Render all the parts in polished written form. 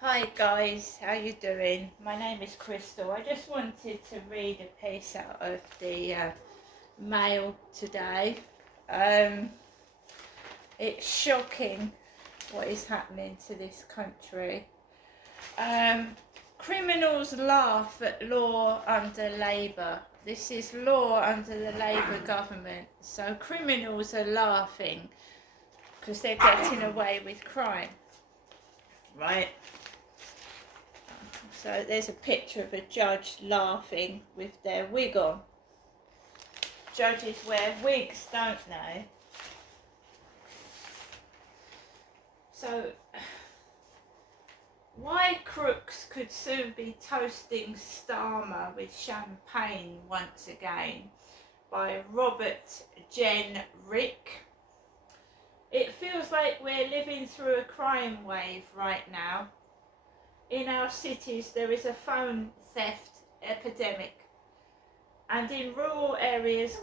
Hi guys, how you doing? My name is Crystal. I just wanted to read a piece out of the Mail today. It's shocking what is happening to this country. Criminals laugh at law under Labour. This is law under the Labour government. So criminals are laughing because they're getting away with crime, right? So there's a picture of a judge laughing with their wig on. Judges wear wigs, don't they? So why crooks could soon be toasting Starmer with champagne once again, by Robert Jen Rick. It feels like we're living through a crime wave right now. In our cities there is a phone theft epidemic, and in rural areas,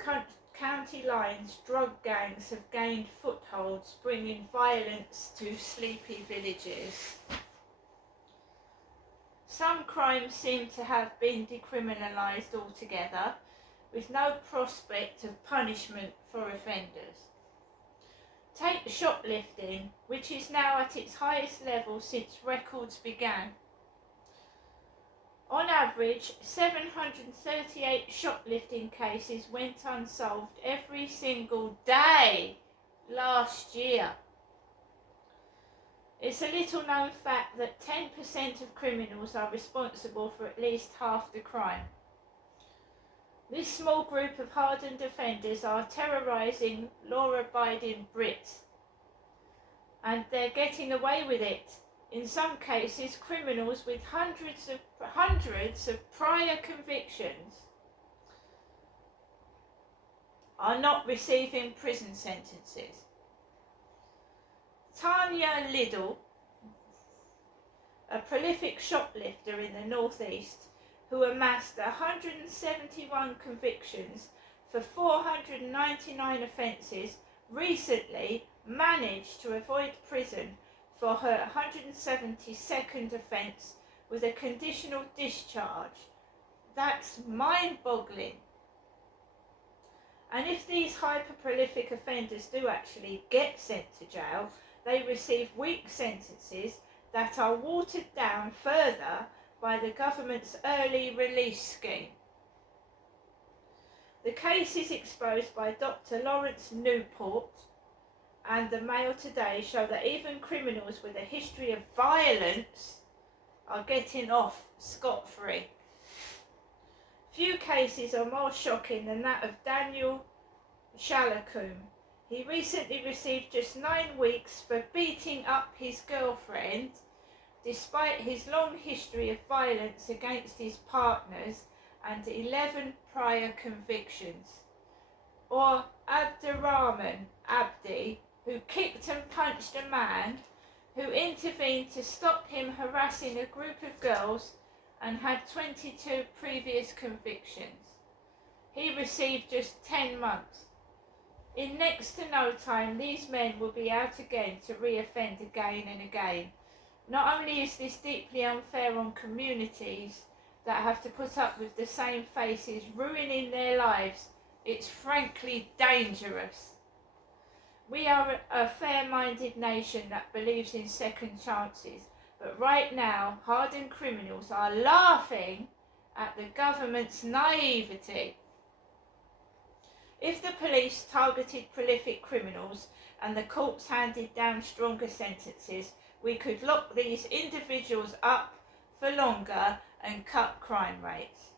county lines, drug gangs have gained footholds, bringing violence to sleepy villages. Some crimes seem to have been decriminalised altogether, with no prospect of punishment for offenders. Take shoplifting, which is now at its highest level since records began. On average, 738 shoplifting cases went unsolved every single day last year. It's a little known fact that 10% of criminals are responsible for at least half the crime. This small group of hardened offenders are terrorising law-abiding Brits, and they're getting away with it. In some cases, criminals with hundreds of prior convictions are not receiving prison sentences. Tanya Liddell, a prolific shoplifter in the northeast who amassed 171 convictions for 499 offences, recently managed to avoid prison for her 172nd offence with a conditional discharge. That's mind-boggling. And if these hyper-prolific offenders do actually get sent to jail, they receive weak sentences that are watered down further by the government's early release scheme. The cases exposed by Dr. Lawrence Newport and the Mail today show that even criminals with a history of violence are getting off scot-free. Few cases are more shocking than that of Daniel Shalacombe. He recently received just 9 weeks for beating up his girlfriend, despite his long history of violence against his partners and 11 prior convictions. Or Abdurrahman Abdi, who kicked and punched a man who intervened to stop him harassing a group of girls and had 22 previous convictions. He received just 10 months. In next to no time, these men will be out again to re-offend again and again. Not only is this deeply unfair on communities that have to put up with the same faces ruining their lives, it's frankly dangerous. We are a fair-minded nation that believes in second chances, but right now, hardened criminals are laughing at the government's naivety. If the police targeted prolific criminals and the courts handed down stronger sentences, we could lock these individuals up for longer and cut crime rates.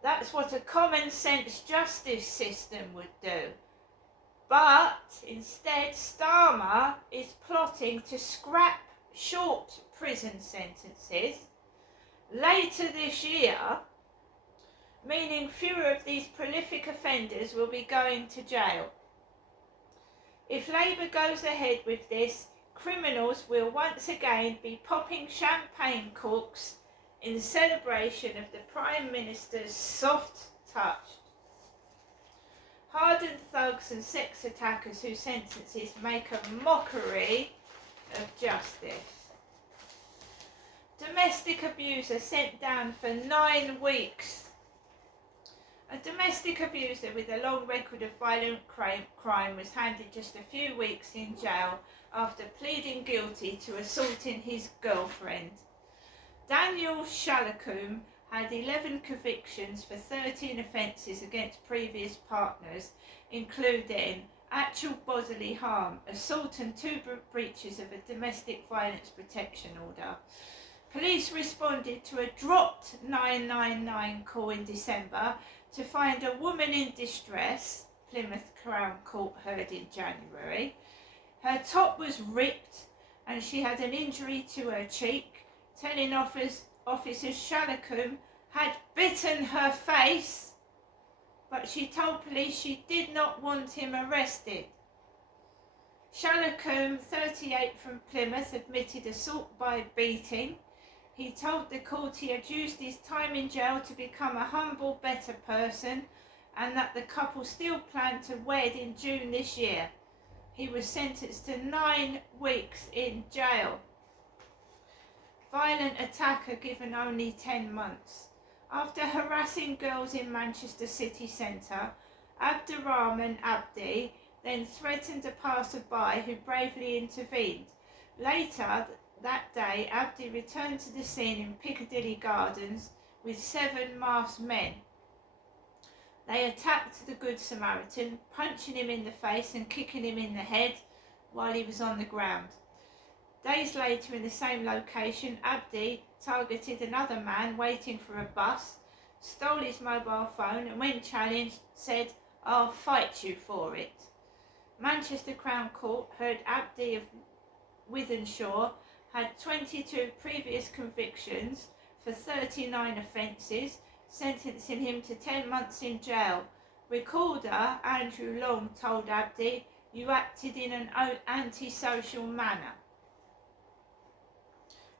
That's what a common sense justice system would do. But instead, Starmer is plotting to scrap short prison sentences later this year, meaning fewer of these prolific offenders will be going to jail. If Labour goes ahead with this, criminals will once again be popping champagne corks in celebration of the Prime Minister's soft touch. Hardened thugs and sex attackers whose sentences make a mockery of justice. Domestic abuser sent down for 9 weeks. A domestic abuser with a long record of violent crime was handed just a few weeks in jail after pleading guilty to assaulting his girlfriend. Daniel Shalacombe had 11 convictions for 13 offences against previous partners, including actual bodily harm, assault and 2 breaches of a domestic violence protection order. Police responded to a dropped 999 call in December to find a woman in distress, Plymouth Crown Court heard in January. Her top was ripped and she had an injury to her cheek, telling officers Shalacombe had bitten her face, but she told police she did not want him arrested. Shalacombe, 38, from Plymouth, admitted assault by beating. He told the court he had used his time in jail to become a humble, better person, and that the couple still planned to wed in June this year. He was sentenced to 9 weeks in jail. Violent attacker given only 10 months. After harassing girls in Manchester city centre, Abdurrahman Abdi then threatened a passer-by who bravely intervened. Later that day, Abdi returned to the scene in Piccadilly Gardens with 7 masked men. They attacked the Good Samaritan, punching him in the face and kicking him in the head while he was on the ground. Days later, in the same location, Abdi targeted another man waiting for a bus, stole his mobile phone, and when challenged, said, "I'll fight you for it." Manchester Crown Court heard Abdi of Wythenshawe had 22 previous convictions for 39 offences, sentencing him to 10 months in jail. Recorder Andrew Long told Abdi, "You acted in an antisocial manner."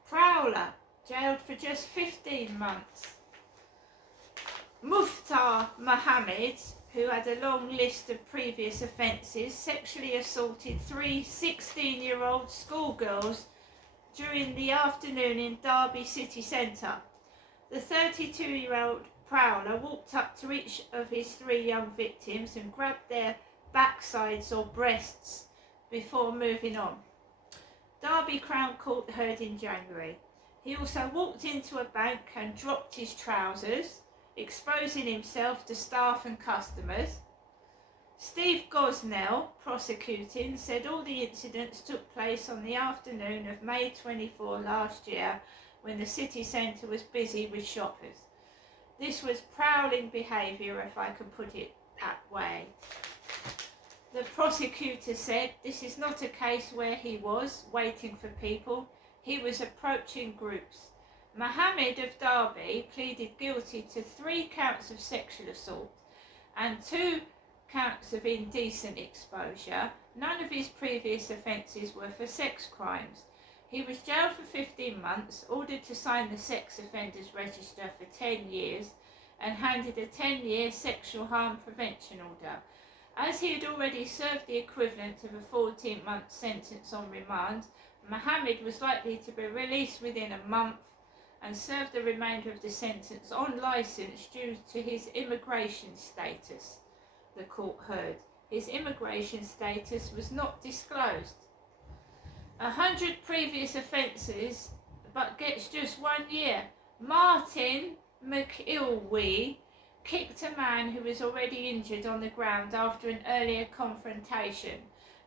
Prowler, jailed for just 15 months. Muftar Mohammed, who had a long list of previous offences, sexually assaulted 3 16-year-old schoolgirls during the afternoon in Derby city centre. The 32-year-old prowler walked up to each of his 3 young victims and grabbed their backsides or breasts before moving on. Derby Crown Court heard in January. He also walked into a bank and dropped his trousers, exposing himself to staff and customers. Steve Gosnell, prosecuting, said all the incidents took place on the afternoon of May 24 last year, when the city centre was busy with shoppers. This was prowling behaviour, if I can put it that way. The prosecutor said this is not a case where he was waiting for people, he was approaching groups. Mohammed of Derby pleaded guilty to 3 counts of sexual assault and 2 counts of indecent exposure. None of his previous offences were for sex crimes. He was jailed for 15 months, ordered to sign the sex offenders register for 10 years, and handed a 10-year sexual harm prevention order. As he had already served the equivalent of a 14-month sentence on remand, Mohammed was likely to be released within a month and serve the remainder of the sentence on licence due to his immigration status, the court heard. His immigration status was not disclosed. 100 previous offences, but gets just 1 year. Martin McIlwee kicked a man who was already injured on the ground after an earlier confrontation.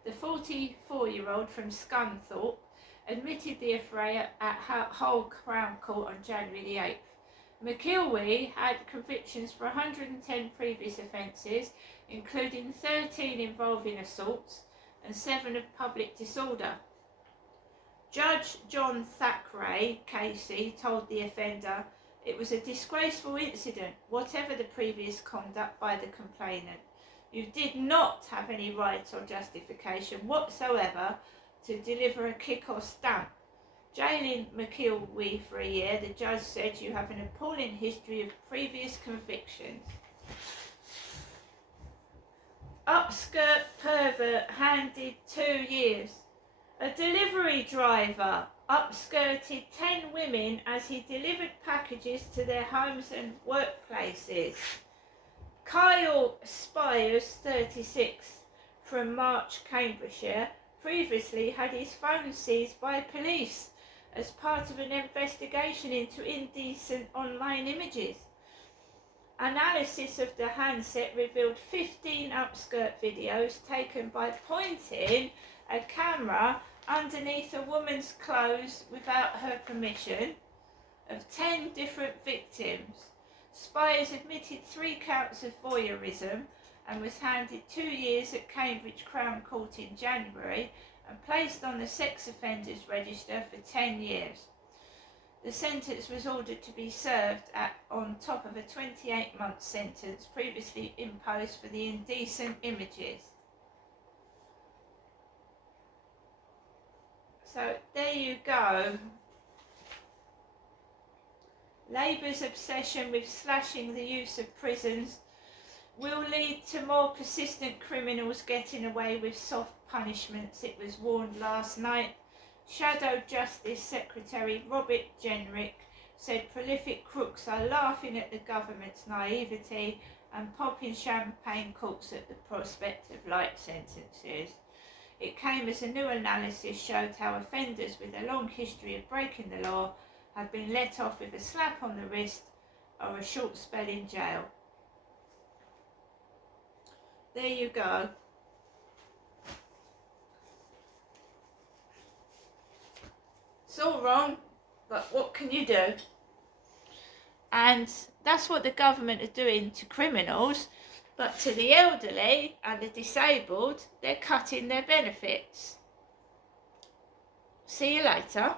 The 44-year-old from Scunthorpe admitted the affray at Hull Crown Court on January the 8th. McIlwee had convictions for 110 previous offences, including 13 involving assaults and 7 of public disorder. Judge John Thackeray, KC, told the offender, "It was a disgraceful incident, whatever the previous conduct by the complainant. You did not have any right or justification whatsoever to deliver a kick or stamp. Jailing McIlwee for a year, the judge said, you have an appalling history of previous convictions." Upskirt pervert handed 2 years. A delivery driver upskirted 10 women as he delivered packages to their homes and workplaces. Kyle Spires, 36, from March, Cambridgeshire, previously had his phone seized by police as part of an investigation into indecent online images. Analysis of the handset revealed 15 upskirt videos taken by pointing a camera underneath a woman's clothes without her permission of 10 different victims. Spires admitted 3 counts of voyeurism and was handed 2 years at Cambridge Crown Court in January and placed on the sex offenders register for 10 years. The sentence was ordered to be served on top of a 28-month sentence previously imposed for the indecent images. So there you go. Labour's obsession with slashing the use of prisons will lead to more persistent criminals getting away with soft punishments, it was warned last night. Shadow Justice Secretary Robert Jenrick said prolific crooks are laughing at the government's naivety and popping champagne corks at the prospect of light sentences. It came as a new analysis showed how offenders with a long history of breaking the law have been let off with a slap on the wrist or a short spell in jail. There you go. It's all wrong, but what can you do? And that's what the government are doing to criminals, but to the elderly and the disabled, they're cutting their benefits. See you later.